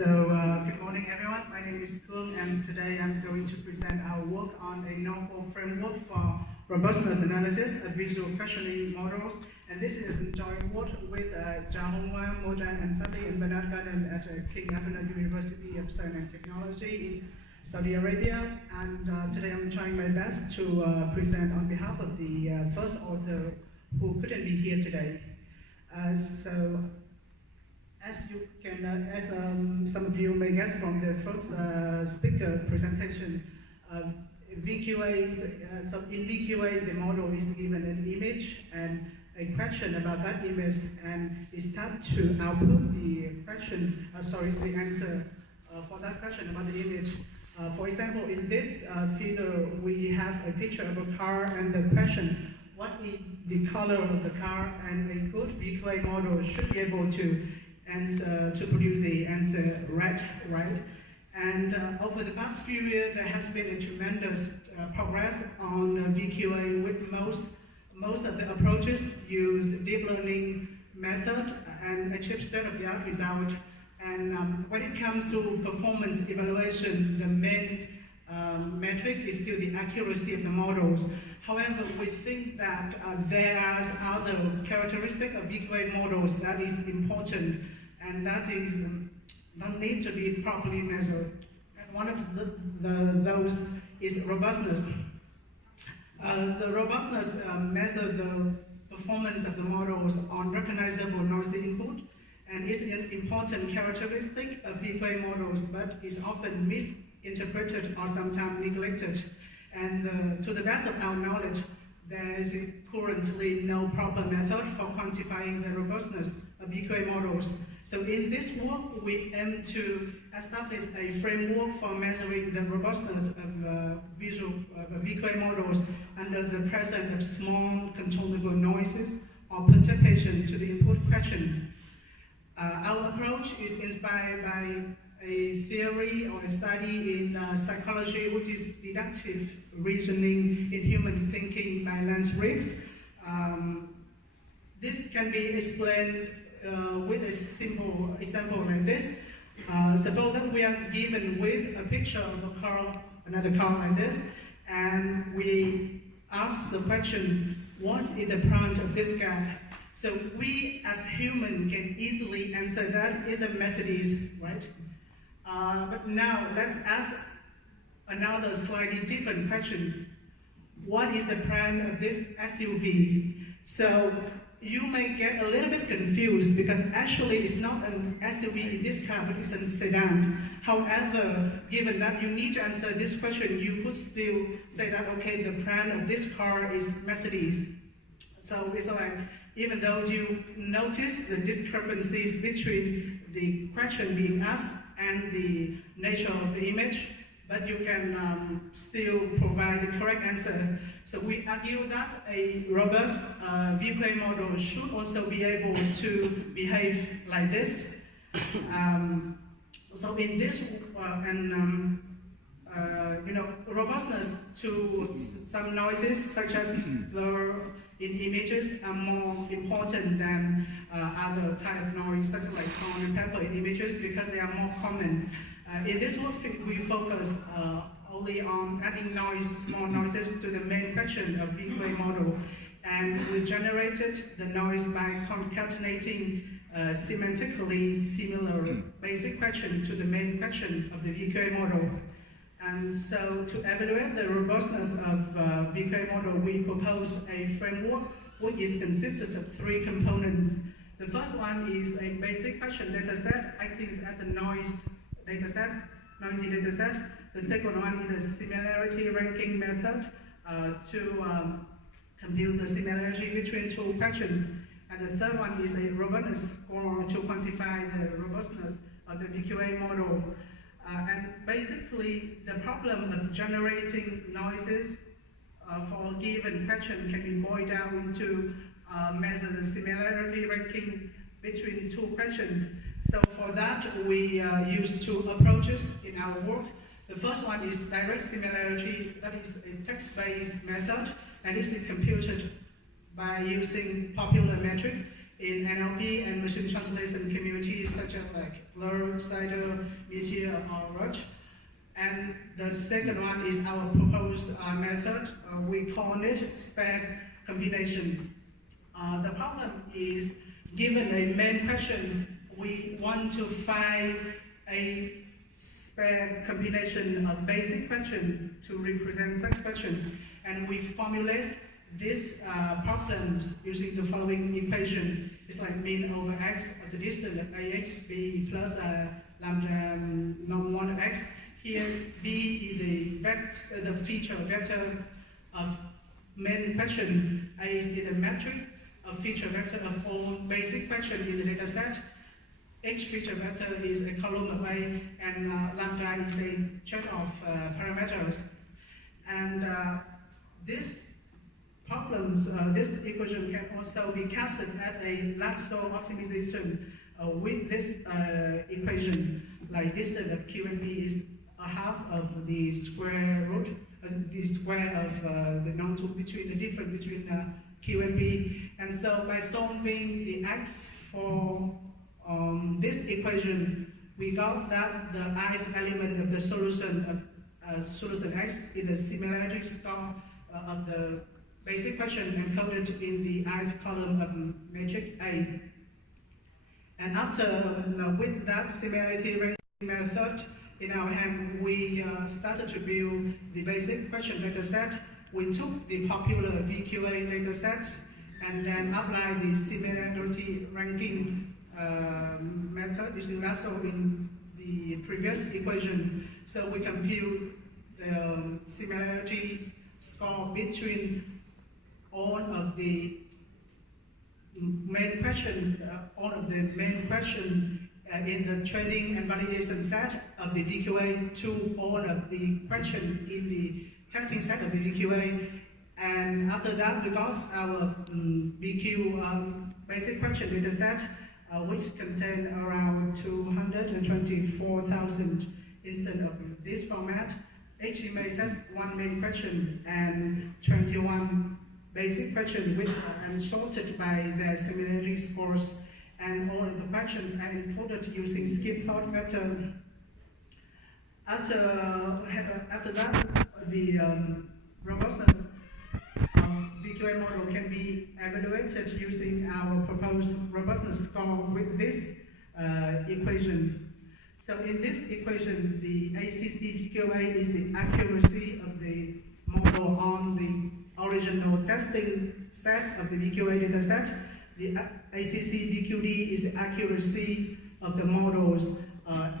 Good morning everyone, my name is Cuong and today I'm going to present our work on a novel framework for robustness analysis of visual questioning models. And this is a joint work with Jia-Hong, Modar, Alfadly and Ghanem at King University of Science and Technology in Saudi Arabia. And today I'm trying my best to present on behalf of the first author who couldn't be here today. As you can, some of you may guess from the first speaker presentation, VQA. So in VQA, the model is given an image and a question about that image, and it starts to output the question. The answer for that question about the image. For example, in this figure, we have a picture of a car and the question: what is the color of the car? And a good VQA model should be able to answer, to produce the answer red, right? And over the past few years, there has been a tremendous progress on VQA, with most of the approaches use deep learning method and achieve state-of-the-art result. And when it comes to performance evaluation, the main metric is still the accuracy of the models. However, we think that there are other characteristics of VQA models that is important, and that need to be properly measured. And one of those is robustness. The robustness measures the performance of the models on recognizable noisy input, and is an important characteristic of VQA models, but is often misinterpreted or sometimes neglected. And to the best of our knowledge, there is currently no proper method for quantifying the robustness of VQA models. So in this work, we aim to establish a framework for measuring the robustness of VQA models under the presence of small controllable noises or perturbation to the input questions. Our approach is inspired by a theory or a study in psychology, which is deductive reasoning in human thinking by Lance Reeves. This can be explained with a simple example like this. Suppose that we are given with a picture of a car, another car like this, and we ask the question, what's in the front of this car? So we as humans can easily answer that it's a Mercedes, right? But now let's ask another slightly different questions. What is the brand of this SUV? So you may get a little bit confused because actually it's not an SUV in this car, but it's a sedan. However, given that you need to answer this question, you could still say that, okay, the brand of this car is Mercedes. So it's like, even though you notice the discrepancies between the question being asked and the nature of the image, but you can still provide the correct answer. So we argue that a robust VQA model should also be able to behave like this. So in this, robustness to some noises, such as blur in images, are more important than other type of noise, such as like salt and pepper in images, because they are more common. In this work, we focus only on adding small noises to the main question of VQA model, and we generated the noise by concatenating semantically similar basic question to the main question of the VQA model. And so to evaluate the robustness of VQA model, we propose a framework which consists of three components. The first one is a basic question dataset acting as a noisy dataset. The second one is a similarity ranking method to compute the similarity between two questions. And the third one is a robustness score to quantify the robustness of the VQA model. And basically, the problem of generating noises for a given question can be boiled down into measure the similarity ranking between two questions. So for that, we use two approaches in our work. The first one is direct similarity. That is a text-based method, and is computed by using popular metrics. in NLP and machine translation communities such as like Blur, Cider, Meteor, or Roach. And the second one is our proposed method. We call it spare combination. The problem is, given a main question, we want to find a spare combination of basic questions to represent such questions, and we formulate these problems using the following equation. It's like mean over x of the distance of ax b plus lambda norm 1 of x. Here b is the feature vector of main question, a is the matrix of feature vector of all basic questions in the data set. Each feature vector is a column of A, and lambda is a set of parameters. And this equation can also be casted at a LASSO optimization with this equation, like distance of Q and B is a half of the square root, the square of the non-two between the difference between Q and B. And so by solving the x for this equation, we got that the ith element of the solution of solution x is the similarity score of the basic question encoded in the ith column of matrix A. And after, with that similarity ranking method in our hand, we started to build the basic question data set. We took the popular VQA data sets and then applied the similarity ranking method using LASSO in the previous equation. So we compute the similarity score between all of the main question, in the training and validation set of the VQA to all of the questions in the testing set of the VQA. And after that, we got our BQ basic question data set, which contained around 224,000 instances of this format. Each image set one main question and 21 basic questions with and sorted by their similarity scores. And all of the questions are encoded using skip thought vector. After that, the robustness of VQA model can be evaluated using our proposed robustness score with this equation. So in this equation, the ACC VQA is the accuracy of the model on the original testing set of the VQA data set. The ACC BQD is the accuracy of the models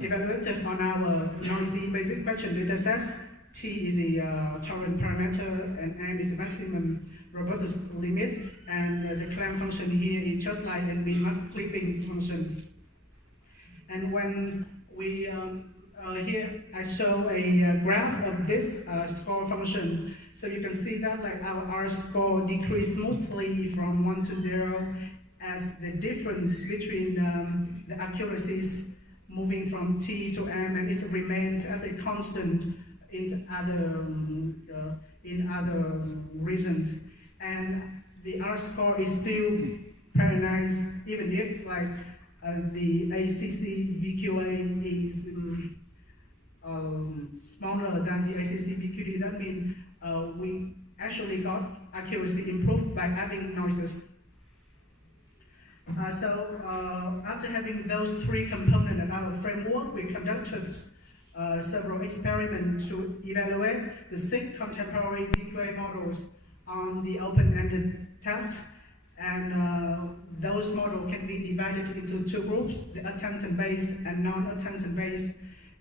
evaluated on our noisy basic question data sets. T is the torrent parameter, and M is the maximum robustness limit. And the clamp function here is just like a min-max clipping function. And when we here I show a graph of this score function. So you can see that like our Rscore decreased smoothly from 1 to 0 as the difference between the accuracies moving from T to M, and it remains as a constant in other regions. And the Rscore is still paralyzed even if like the ACC VQA is smaller than the ACC BQD. That means we actually got accuracy improved by adding noises. After having those three components of our framework, we conducted several experiments to evaluate the 6 contemporary VQA models on the open-ended test. And those models can be divided into 2 groups, the attention-based and non-attention-based.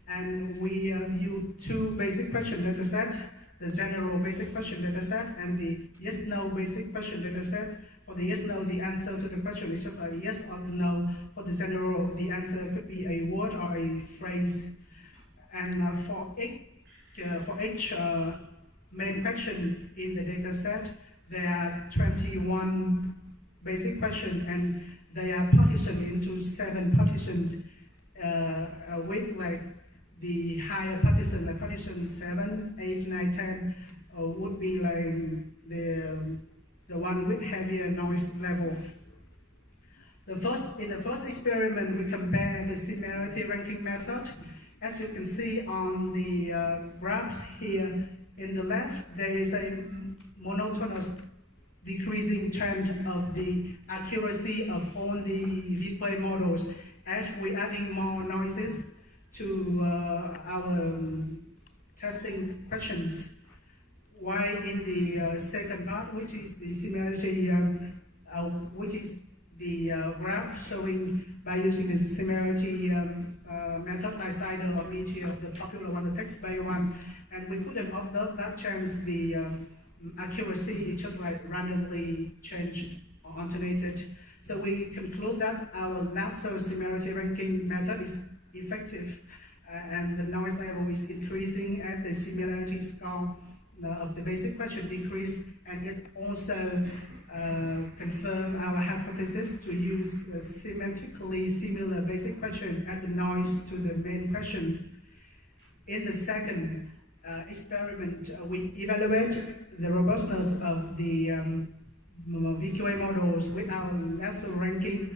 And we use 2 basic question data sets, the general basic question data set and the yes-no basic question data set. For the yes-no, the answer to the question is just a yes or no. For the general, the answer could be a word or a phrase. And for each main question in the data set, there are 21 basic questions, and they are partitioned into 7 partitions with like the higher partition, like partition 7, 8, 9, 10 would be like the one with heavier noise level. In the first experiment, we compared the similarity ranking method. As you can see on the graphs here in the left, there is a monotonous decreasing trend of the accuracy of all the VQA models as we're adding more noises to our testing questions. While in the second part, which is the similarity, which is the graph showing by using the similarity method, I cited or here the popular one, the text-based one, and we couldn't observe that change the accuracy, it just like randomly changed or alternated. So we conclude that our LASSO similarity ranking method is effective and the noise level is increasing and the similarity score of the basic question decrease, and it also confirm our hypothesis to use a semantically similar basic question as a noise to the main question. In the second experiment, we evaluate the robustness of the VQA models with our LASSO ranking,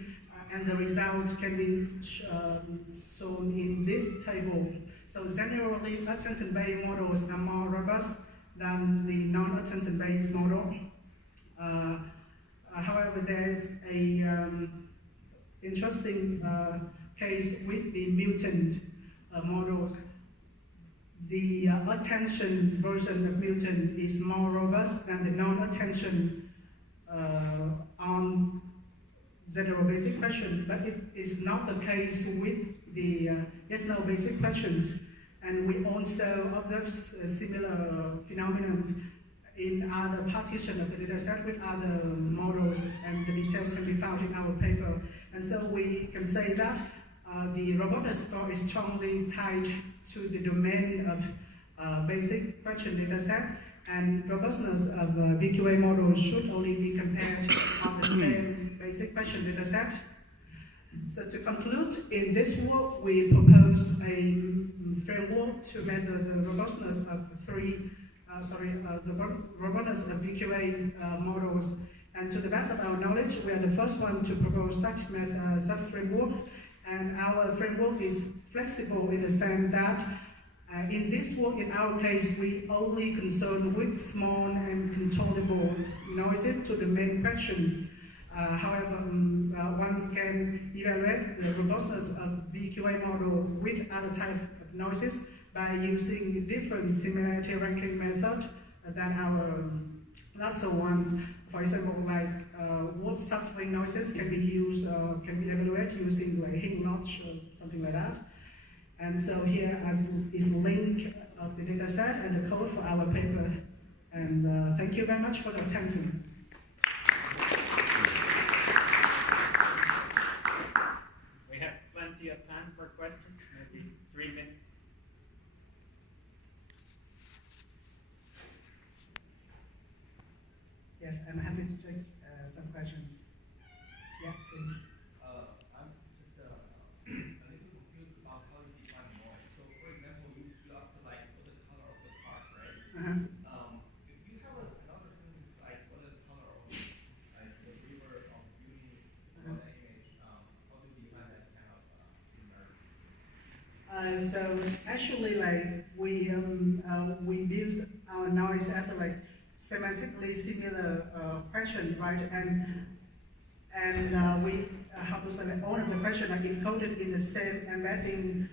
and the results can be shown in this table. So generally, attention-based models are more robust than the non-attention-based model. However, there is a interesting case with the mutant models. The attention version of mutant is more robust than the non-attention on general basic question, but it is not the case with the yes-no basic questions. And we also observe a similar phenomenon in other partition of the dataset with other models, and the details can be found in our paper. And so we can say that the robustness score is strongly tied to the domain of basic question dataset, and robustness of VQA models should only be compared on the same basic question dataset. So to conclude, in this work, we propose a framework to measure the robustness of the robustness of VQA models. And to the best of our knowledge, we are the first one to propose such framework. And our framework is flexible in the sense that in this work, in our case, we only concern with small and controllable noises to the main questions. However, one can evaluate the robustness of VQA model with other types of noises by using different similarity ranking method than our LASSO ones. For example, like word suffering noises can be used, can be evaluated using like hing notch or something like that. And so here is link of the data set and the code for our paper. And thank you very much for the attention. We have plenty of time for questions, maybe 3 minutes. Yes, I'm happy to take some questions. Yeah, please. I'm just a little confused about how you define noise. So, for example, you asked like what the color of the car, right? If you have another sentence like what is the color of like the river of beauty or the image, how do you define that kind of similarity? So actually, like we build our noise at like semantically similar question, right? And we how to say like all of the questions are encoded in the same embedding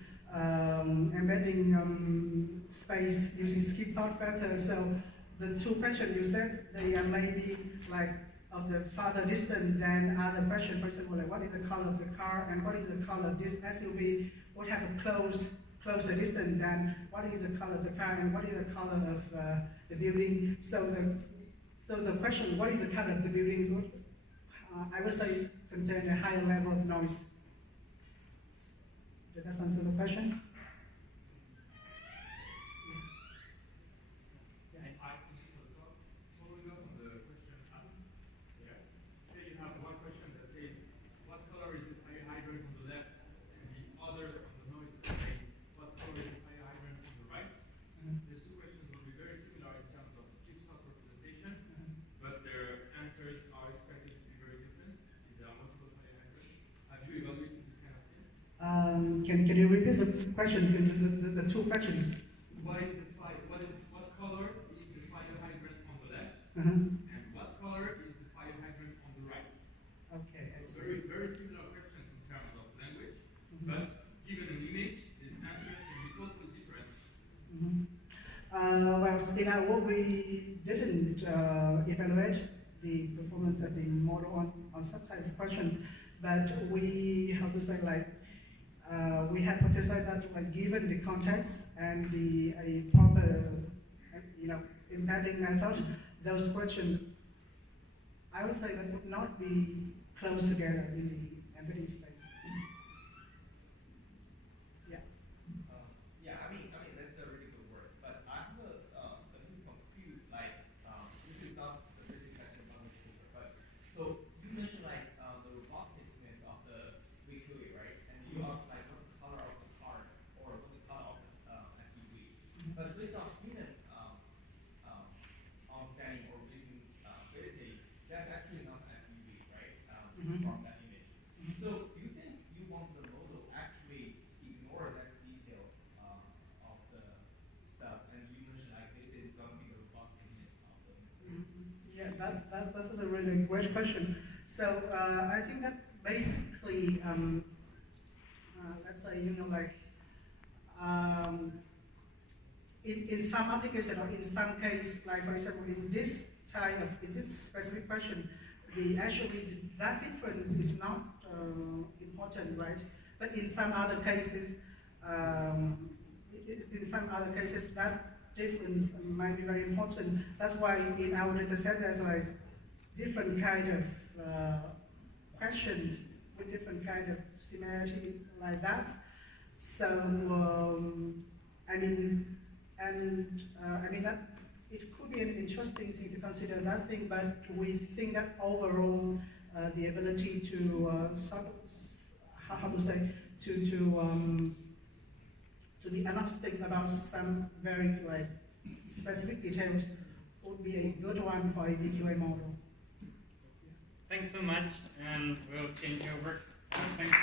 space using skip path vector. So the two questions you said, they are maybe like of the farther distance than other question. For example, like what is the color of the car and what is the color of this SUV would have a closer distance than what is the color of the car and what is the color of the building. So the question, what is the color of the building, I would say it contains a higher level of noise. Did that answer the question? Following up on the question asked, say you have one question that says, what color is the fire hydrant on the left, and the other on the noise that says, what color is the fire hydrant on the right? These two questions will be very similar in terms of skip sort representation, but their answers are expected to be very different if there are multiple fire hydrants. Can you repeat the question, the two questions? What color is the fire hydrant on the left? Uh-huh. And what color is the fire hydrant on the right? Okay, Very, very similar questions in terms of language, mm-hmm. but given an image, these answers can be totally different. Mm-hmm. Well, in our work, we didn't evaluate the performance of the model on such type of questions, but we, how to say, like, we hypothesize that, like, given the context and the proper, embedding method, those questions, I would say, that would not be close together in the embedding space. Yeah. Yeah, I mean that's a really good word, but I'm a little confused. Like, this is not the basic question about this paper, but so you mentioned like the robustness of the BQD, right? And you asked like what's the color of the card or what's the color of the SUV. But based on human understanding or reasoning ability, that's actually not SUV, right? From that image. So do you think you want the model actually ignore that details of the stuff, and you mentioned like this is going to be the robustness of the Yeah, that is a really great question. So I think that basically, let's say, in some application or in some case, like for example, in this specific question, that difference is not important, right? But in some other cases, that difference might be very important. That's why in our data set there's like different kind of questions with different kind of similarity like that. So that it could be an interesting thing to consider that thing, but we think that overall the ability to to be agnostic about some very specific details would be a good one for a BQA model. Thanks so much, and we'll change over. Thanks.